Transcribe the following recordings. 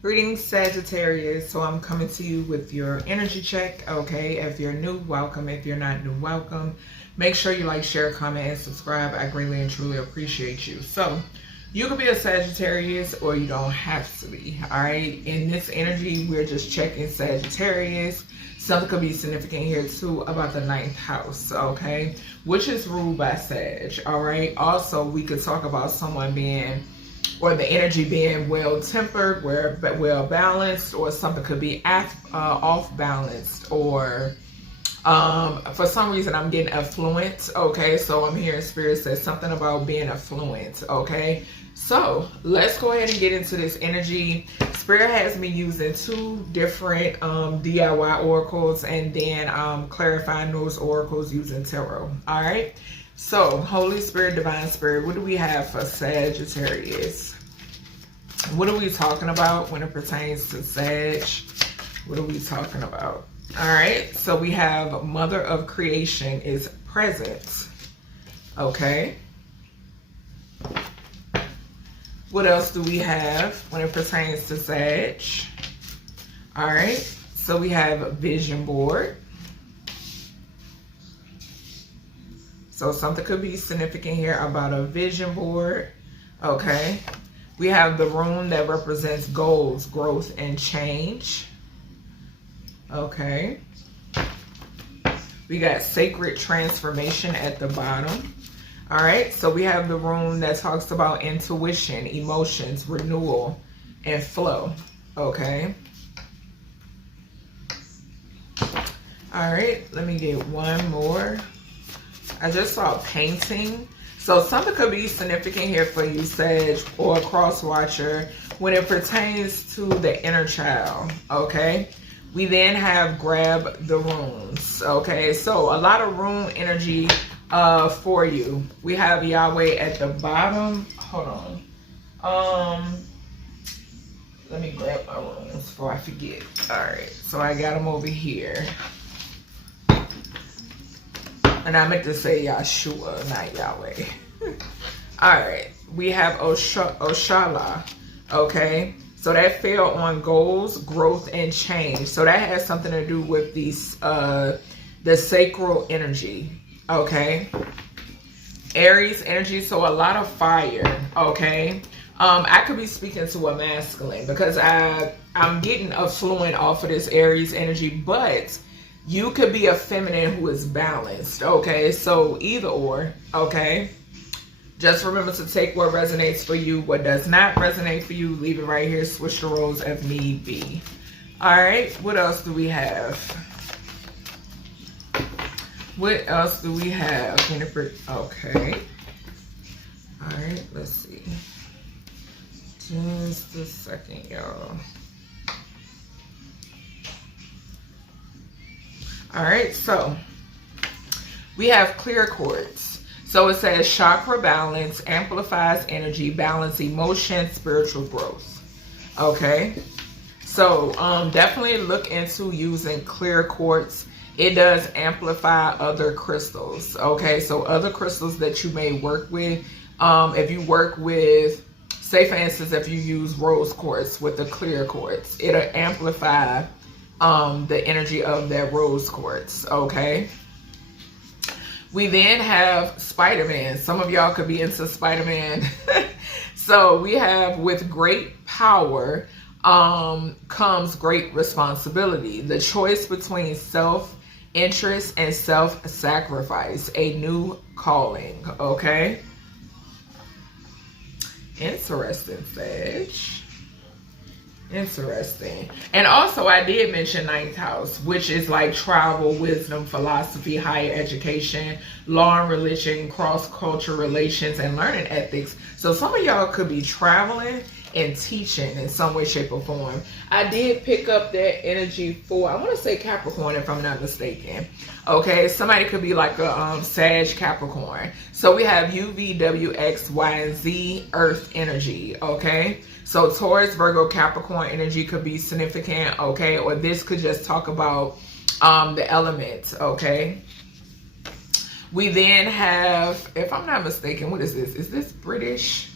Greetings, Sagittarius. So I'm coming to you with your energy check. Okay, if you're new, welcome. If you're not new, welcome. Make sure you like, share, comment, and subscribe. I greatly and truly appreciate you. So you could be a Sagittarius or you don't have to be. All right, in this energy, we're just checking Sagittarius. Something could be significant here too about the 9th house, okay, which is ruled by Sag. All right, also we could talk about someone being, or the energy being well-tempered, well-balanced, or something could be off-balanced, or for some reason I'm getting affluent, okay? So I'm hearing Spirit says something about being affluent, okay? So let's go ahead and get into this energy. Spirit has me using 2 different DIY oracles, and then clarifying those oracles using tarot, all right? So, Holy Spirit, Divine Spirit, what do we have for Sagittarius? What are we talking about when it pertains to Sag? What are we talking about? All right, so we have Mother of Creation is present. Okay. What else do we have when it pertains to Sag? All right, so we have Vision Board. So something could be significant here about a vision board, okay? We have the rune that represents goals, growth, and change, okay? We got sacred transformation at the bottom, all right? So we have the rune that talks about intuition, emotions, renewal, and flow, okay? All right, let me get one more. I just saw painting. So something could be significant here for you, Sag, or a cross watcher when it pertains to the inner child, okay? We then have grab the runes, okay? So a lot of rune energy for you. We have Yahweh at the bottom. Hold on. Let me grab my runes before I forget. All right, so I got them over here. And I meant to say Yahshua, not Yahweh. All right, we have Oshala, okay? So that fell on goals, growth, and change. So that has something to do with these, the sacral energy, okay? Aries energy, so a lot of fire, okay? I could be speaking to a masculine because I'm getting affluent off of this Aries energy, but you could be a feminine who is balanced, okay? So either or, okay? Just remember to take what resonates for you. What does not resonate for you, leave it right here. Switch the roles if need be. All right, what else do we have? What else do we have? Okay. All right, let's see. Just a second, y'all. All right, so we have clear quartz. So it says chakra balance, amplifies energy, balance emotion, spiritual growth. Okay, so definitely look into using clear quartz. It does amplify other crystals. Okay, so other crystals that you may work with. If you work with, say for instance, if you use rose quartz with the clear quartz, it'll amplify the energy of that rose quartz, okay? We then have Spider-Man. Some of y'all could be into Spider-Man. So we have, with great power comes great responsibility. The choice between self-interest and self-sacrifice, a new calling, okay? Interesting, Sag. Interesting. And also I did mention 9th house, which is like travel, wisdom, philosophy, higher education, law and religion, cross-cultural relations, and learning ethics. So some of y'all could be traveling and teaching in some way, shape, or form. I did pick up that energy for, I want to say Capricorn if I'm not mistaken. Okay, somebody could be like a Sag Capricorn. So we have U, V, W, X, Y, and Z, Earth energy, okay? So Taurus, Virgo, Capricorn energy could be significant, okay? Or this could just talk about the elements, okay? We then have, if I'm not mistaken, what is this? Is this British?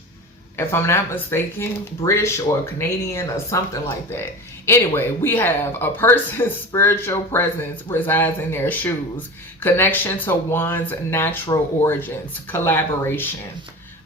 if I'm not mistaken, British or Canadian or something like that. Anyway, we have a person's spiritual presence resides in their shoes. Connection to one's natural origins. Collaboration.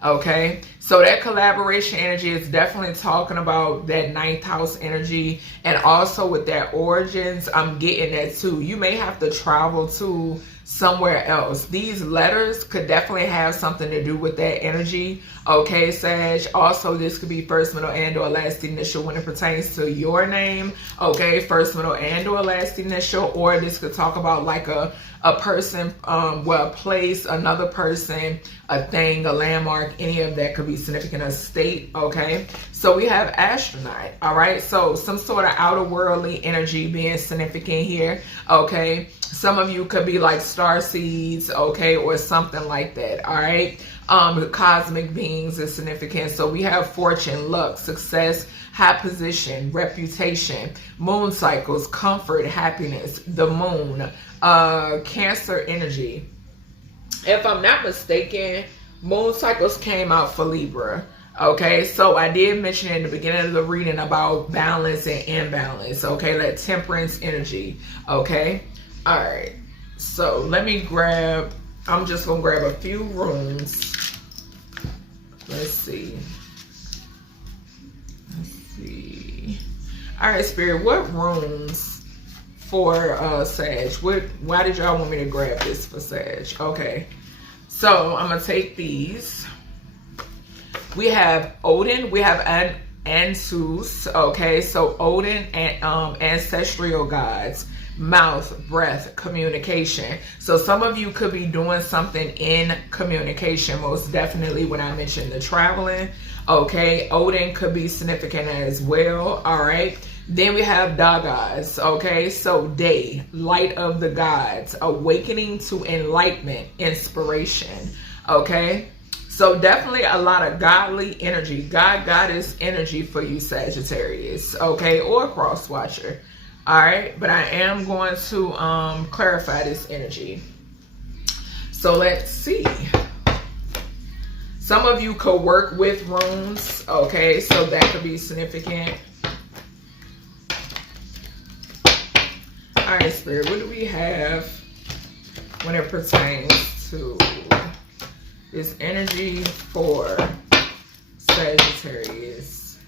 Okay, so that collaboration energy is definitely talking about that ninth house energy, and also with that origins, I'm getting that too. You may have to travel to somewhere else. These letters could definitely have something to do with that energy. Okay, Sag. Also, this could be first, middle, and or last initial when it pertains to your name. Okay, first, middle, and or last initial, or this could talk about like a person, well, a place, another person, a thing, a landmark, any of that could be significant, a state. Okay, so we have astronaut. All right, so some sort of outer worldly energy being significant here. Okay, some of you could be like star seeds, okay, or something like that. All right, cosmic beings is significant. So we have fortune, luck, success, high position, reputation, moon cycles, comfort, happiness, the moon, Cancer energy. If I'm not mistaken, moon cycles came out for Libra. Okay, so I did mention in the beginning of the reading about balance and imbalance. Okay, that temperance energy. Okay, all right. So let me grab, I'm just gonna grab a few runes. Let's see. All right, Spirit, what runes for Sag? Why did y'all want me to grab this for Sag? Okay, so I'm gonna take these. We have Odin, we have Ansuz. Okay, so Odin and ancestral gods, mouth, breath, communication. So some of you could be doing something in communication, most definitely when I mentioned the traveling. Okay, Odin could be significant as well. All right, then we have Dagaz. Okay, so day, light of the gods, awakening to enlightenment, inspiration. Okay, so definitely a lot of godly energy, goddess energy for you Sagittarius. Okay, or cross watcher. All right, but I am going to clarify this energy. So let's see. Some of you could work with runes. Okay, so that could be significant. All right, Spirit, what do we have when it pertains to this energy for Sagittarius?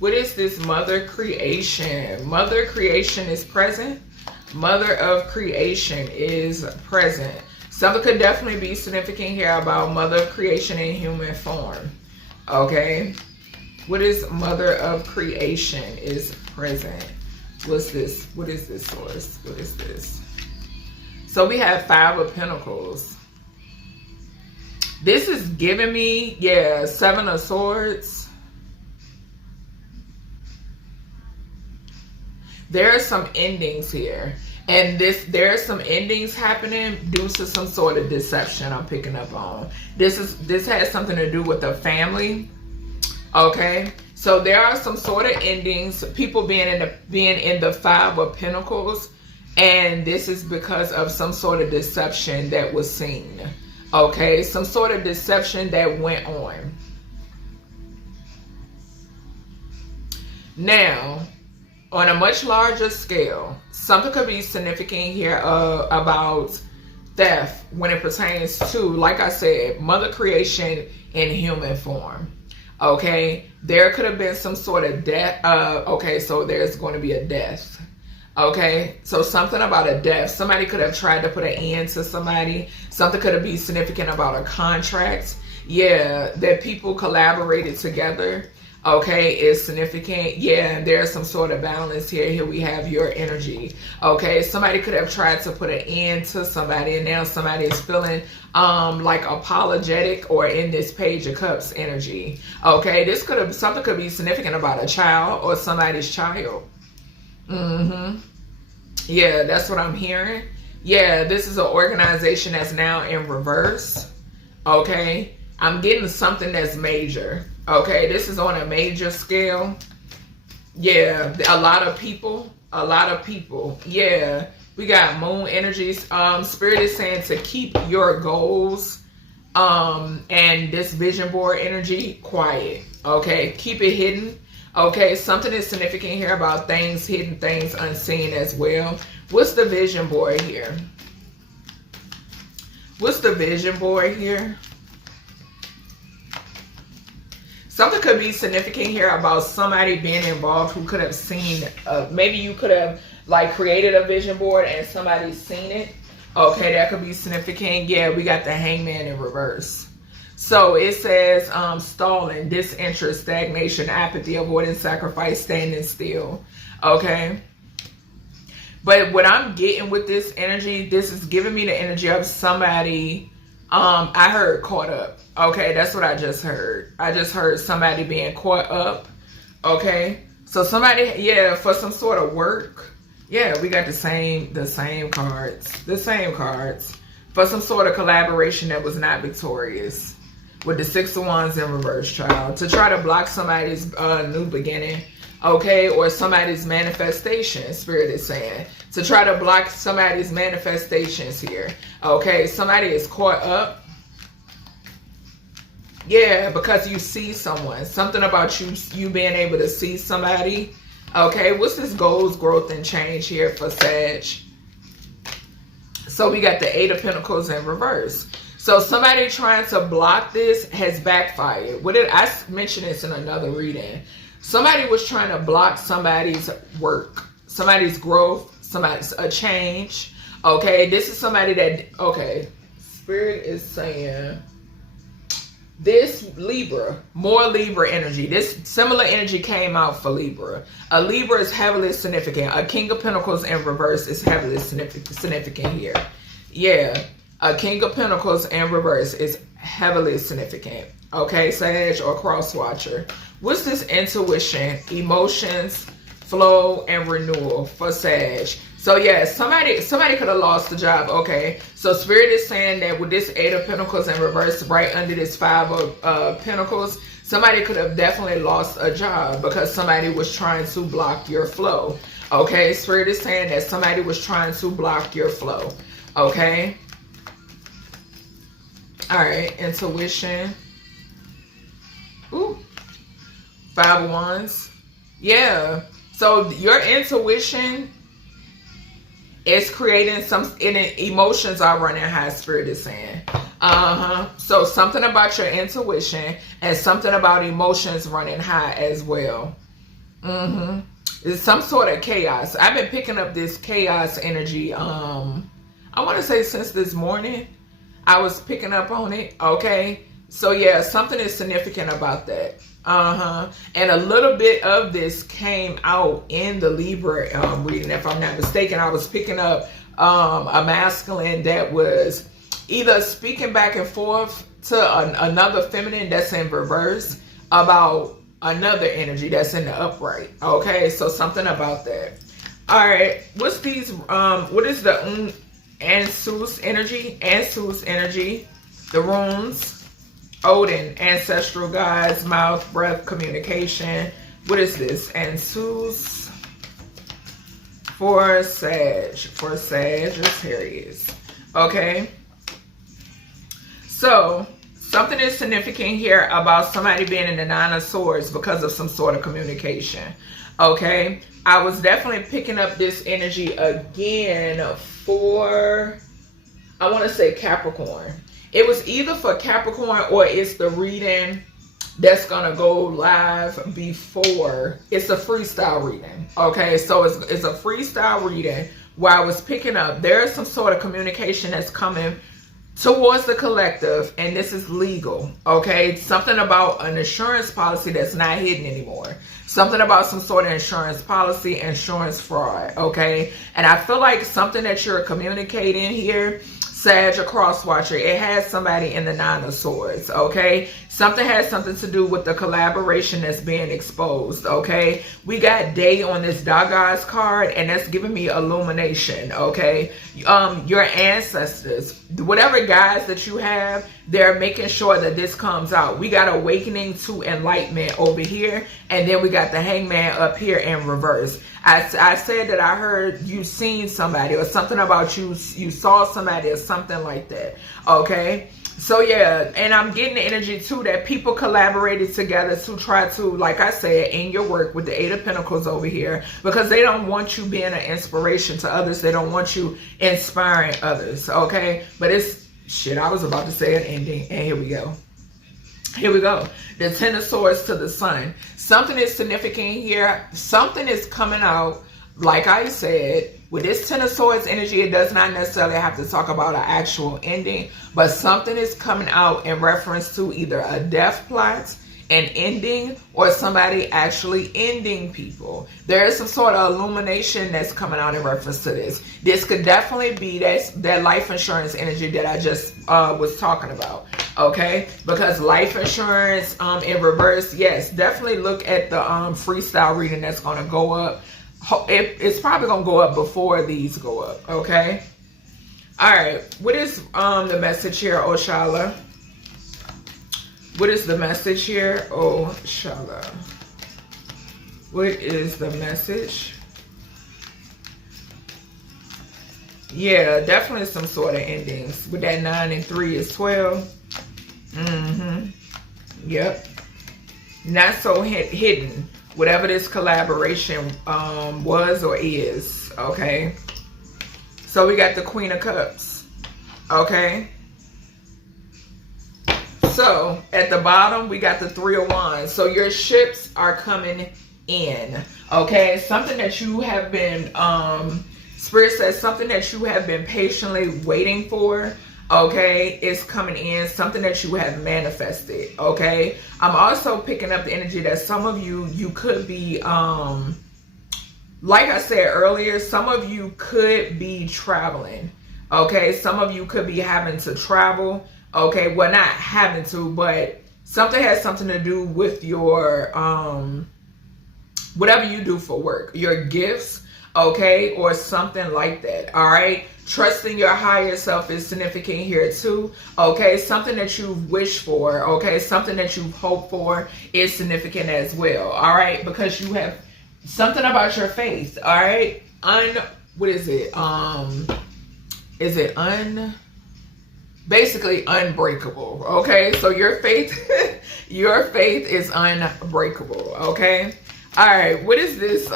What is this mother creation? Mother creation is present. Mother of creation is present. Something could definitely be significant here about mother creation in human form. Okay. What is mother of creation is present? What's this? What is this source? What is this? So we have Five of Pentacles. This is giving me, yeah, Seven of Swords. There are some endings here. And there are some endings happening due to some sort of deception I'm picking up on. This has something to do with the family. Okay, so there are some sort of endings. People being in the Five of Pentacles, and this is because of some sort of deception that was seen. Okay, some sort of deception that went on. Now, on a much larger scale, something could be significant here about theft when it pertains to, like I said, mother creation in human form. Okay, there could have been some sort of death. Okay, so there's going to be a death. Okay, so something about a death. Somebody could have tried to put an end to somebody. Something could have been significant about a contract. Yeah, that people collaborated together. Okay, is significant. Yeah, and there's some sort of balance here. Here we have your energy. Okay, somebody could have tried to put an end to somebody, and now somebody is feeling like apologetic, or in this Page of Cups energy. Okay, this could have, something could be significant about a child or somebody's child. Yeah, that's what I'm hearing. Yeah, this is an organization that's now in reverse. Okay, I'm getting something that's major. Okay, this is on a major scale. Yeah, a lot of people. Yeah, we got moon energies. Spirit is saying to keep your goals And this vision board energy, quiet. Okay, keep it hidden. Okay, something is significant here about things hidden, things unseen as well. What's the vision board here? What's the vision board here? Something could be significant here about somebody being involved who could have seen, maybe you could have like created a vision board and somebody's seen it. Okay, that could be significant. Yeah, we got the Hangman in reverse. So it says stalling, disinterest, stagnation, apathy, avoidance, sacrifice, standing still. Okay. But what I'm getting with this energy, this is giving me the energy of somebody, I heard caught up. Okay, that's what I just heard. I just heard somebody being caught up. Okay, so somebody, yeah, for some sort of work. Yeah, we got the same cards. The same cards. For some sort of collaboration that was not victorious. With the Six of Wands in reverse, child. To try to block somebody's new beginning. Okay, or somebody's manifestation, Spirit is saying. To try to block somebody's manifestations here. Okay, somebody is caught up. Yeah, because you see someone. Something about you being able to see somebody. Okay, what's this goals, growth, and change here for Sag? So we got the Eight of Pentacles in reverse. So somebody trying to block this has backfired. What did I mention this in another reading? Somebody was trying to block somebody's work, somebody's growth, somebody's a change. Okay, this is somebody that, okay, Spirit is saying this Libra, more Libra energy. This similar energy came out for Libra. A Libra is heavily significant. A King of Pentacles in reverse is heavily significant here. Yeah, a King of Pentacles in reverse is heavily significant. Okay, Sag or Cross Watcher. What's this intuition, emotions, flow, and renewal for Sag? So yeah, somebody could have lost the job. Okay, so Spirit is saying that with this Eight of Pentacles in reverse, right under this Five of Pentacles, somebody could have definitely lost a job because somebody was trying to block your flow. Okay, Spirit is saying that somebody was trying to block your flow. Okay. All right, intuition. Ooh. Five of Wands. Yeah. So your intuition is creating some emotions are running high, Spirit is saying. So something about your intuition and something about emotions running high as well. It's some sort of chaos. I've been picking up this chaos energy. I want to say since this morning. I was picking up on it. Okay. So yeah, something is significant about that. And a little bit of this came out in the Libra reading, if I'm not mistaken. I was picking up a masculine that was either speaking back and forth to another feminine that's in reverse about another energy that's in the upright. Okay, so something about that. All right, what's these? What is the Ansuz energy? Ansuz energy, the runes. Odin, ancestral guides, mouth, breath, communication. What is this? Ansuz for Sagittarius. Okay. So something is significant here about somebody being in the Nine of Swords because of some sort of communication. Okay. I was definitely picking up this energy again for, I want to say Capricorn. It was either for Capricorn or it's the reading that's going to go live before. It's a freestyle reading. Okay, so it's a freestyle reading where I was picking up. There's some sort of communication that's coming towards the collective, and this is legal. Okay, something about an insurance policy that's not hidden anymore. Something about some sort of insurance policy, insurance fraud. Okay, and I feel like something that you're communicating here, Sag or Cross Watcher, it has somebody in the Nine of Swords, okay? Something has something to do with the collaboration that's being exposed, okay? We got day on this Dagaz card, and that's giving me illumination, okay? Your ancestors, whatever guides that you have, they're making sure that this comes out. We got awakening to enlightenment over here, and then we got the Hangman up here in reverse. I said that I heard you seen somebody or something about you saw somebody or something like that, okay? So yeah, and I'm getting the energy too that people collaborated together to try to, like I said, in your work with the Eight of Pentacles over here, because they don't want you being an inspiration to others. They don't want you inspiring others, okay? But it's, shit, I was about to say an ending, and here we go. Here we go. The Ten of Swords to the Sun. Something is significant here. Something is coming out, like I said, with this Ten of Swords energy. It does not necessarily have to talk about an actual ending, but something is coming out in reference to either a death plot, an ending, or somebody actually ending people. There is some sort of illumination that's coming out in reference to this. This could definitely be that life insurance energy that I just was talking about, okay? Because life insurance in reverse, yes, definitely look at the freestyle reading that's going to go up. It's probably going to go up before these go up, okay? All right, what is the message here, Oshala? What is the message here, Oshala? What is the message? Yeah, definitely some sort of endings. With that 9 and 3 is 12. Yep. Not so hidden. Whatever this collaboration was or is, okay? So we got the Queen of Cups, okay? So at the bottom, we got the Three of Wands. So your ships are coming in, okay? Something that you have been, Spirit says something that you have been patiently waiting for, okay, is coming in. Something that you have manifested, okay? I'm also picking up the energy that some of you could be, like I said earlier, some of you could be traveling, okay? Some of you could be having to travel, okay? Well, not having to, but something has something to do with your, whatever you do for work, your gifts, okay? Or something like that, all right? Trusting your higher self is significant here too, okay? Something that you've wished for, okay? Something that you've hoped for is significant as well, all right? Because you have something about your faith, all right? What is it? Basically unbreakable, okay? So your faith, your faith is unbreakable, okay? All right, what is this,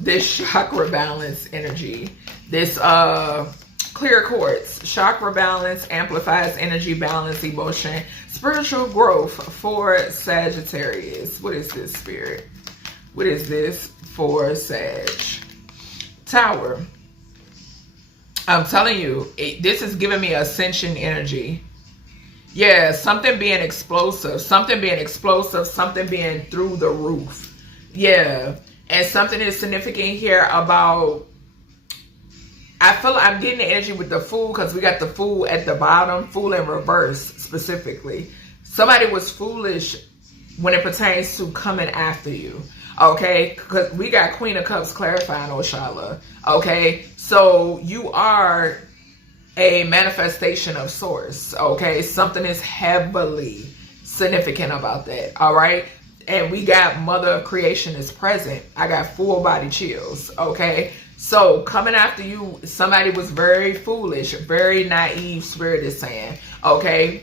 this chakra balance energy? This clear quartz, chakra balance, amplifies energy, balance, emotion, spiritual growth for Sagittarius. What is this, Spirit? What is this for Sag? Tower. I'm telling you, this is giving me ascension energy. Yeah, something being explosive, something being through the roof. Yeah, and something is significant here about, I feel like I'm getting the energy with the Fool, because we got the Fool at the bottom, Fool in reverse specifically. Somebody was foolish when it pertains to coming after you, okay? Because we got Queen of Cups clarifying, Oshala, okay? So you are a manifestation of source, okay? Something is heavily significant about that, all right? And we got Mother of Creation is present. I got full body chills, okay? So coming after you, somebody was very foolish, very naive, Spirit is saying, okay?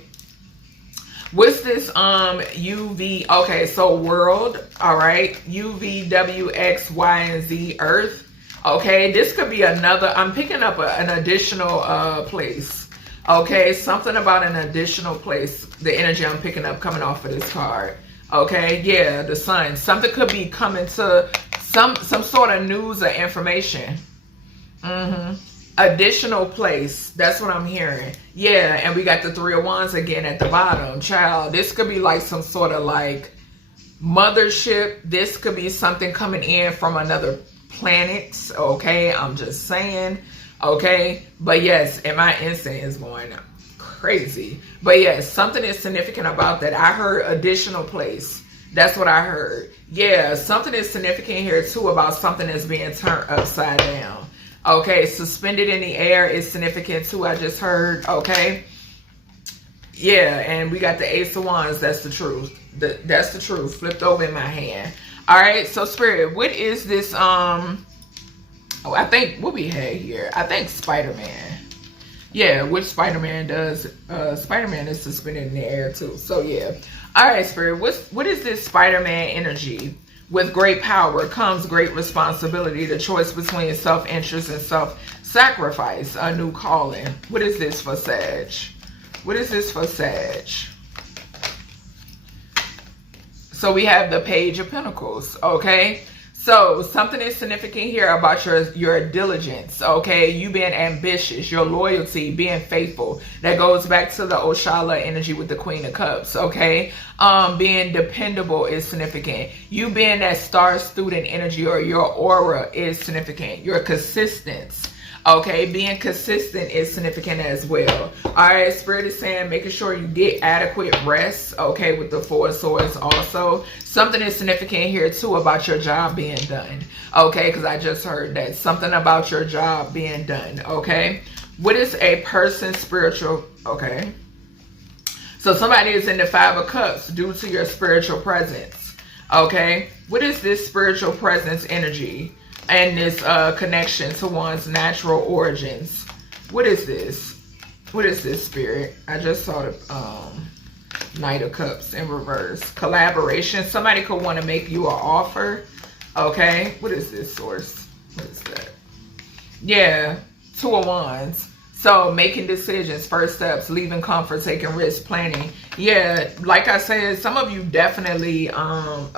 What's this UV? Okay, so world, all right? UV, W, X, Y, and Z, Earth. Okay, this could be another, I'm picking up an additional place. Okay, something about an additional place. The energy I'm picking up coming off of this card. Okay, yeah, the Sun. Something could be coming to some sort of news or information. Additional place. That's what I'm hearing. Yeah, and we got the Three of Wands again at the bottom. Child, this could be like some sort of like mothership. This could be something coming in from another planet. Okay, I'm just saying. Okay, but yes, and my instinct is going crazy. But yes, something is significant about that. I heard additional place. That's what I heard. Yeah, something is significant here too about something that's being turned upside down. Okay, suspended in the air is significant too, I just heard. Okay, yeah, and we got the Ace of Wands. That's the truth. That's the truth flipped over in my hand. All right, so Spirit, what is this? Oh, I think what we had here, I think Spider-Man. Yeah, which Spider-Man does. Spider-Man is suspended in the air too. So yeah. All right, Spirit. What is this Spider-Man energy? With great power comes great responsibility. The choice between self-interest and self-sacrifice. A new calling. What is this for Sag? What is this for Sag? So we have the Page of Pentacles. Okay. So something is significant here about your diligence, okay? You being ambitious, your loyalty, being faithful. That goes back to the Oshala energy with the Queen of Cups, okay? Being dependable is significant. You being that star student energy or your aura is significant. Your consistency. Okay, being consistent is significant as well. All right, Spirit is saying making sure you get adequate rest, okay, with the Four of Swords also. Something is significant here too about your job being done, okay, because I just heard that. Something about your job being done, okay. What is a person's spiritual, okay. So somebody is in the Five of Cups due to your spiritual presence, okay. What is this spiritual presence energy? And this connection to one's natural origins. What is this? What is this, Spirit? I just saw the Knight of Cups in reverse. Collaboration. Somebody could want to make you an offer. Okay. What is this, Source? What is that? Yeah. Two of Wands. So making decisions, first steps, leaving comfort, taking risks, planning. Yeah, like I said, some of you definitely a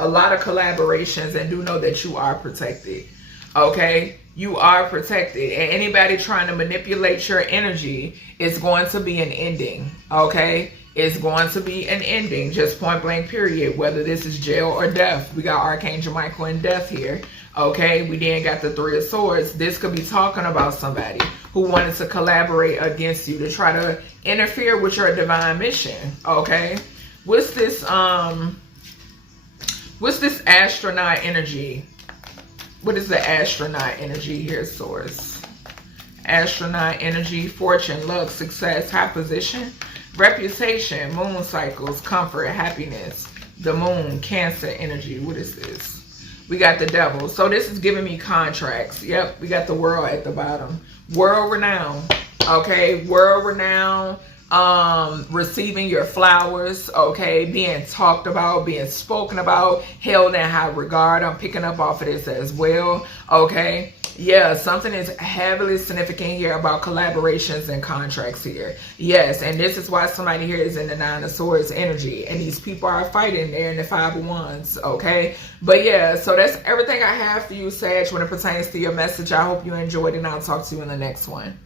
lot of collaborations, and do know that you are protected. Okay, you are protected, and anybody trying to manipulate your energy is going to be an ending. Okay, it's going to be an ending, just point blank period, whether this is jail or death. We got Archangel Michael and death here. Okay, we then got the Three of Swords. This could be talking about somebody who wanted to collaborate against you to try to interfere with your divine mission. Okay, what's this astronaut energy? What is the astronaut energy here, Source? Astronaut energy, fortune, luck, success, high position, reputation, moon cycles, comfort, happiness. The moon, Cancer energy. What is this? We got the devil. So this is giving me contracts. Yep, we got the world at the bottom. World renown. Okay, world renown. Receiving your flowers, okay, being talked about, being spoken about, held in high regard. I'm picking up off of this as well, okay. Yeah, something is heavily significant here about collaborations and contracts here. Yes, and this is why somebody here is in the Nine of Swords energy, and these people are fighting there in the Five of Wands, okay. But yeah, so that's everything I have for you, Sag, when it pertains to your message. I hope you enjoyed it, and I'll talk to you in the next one.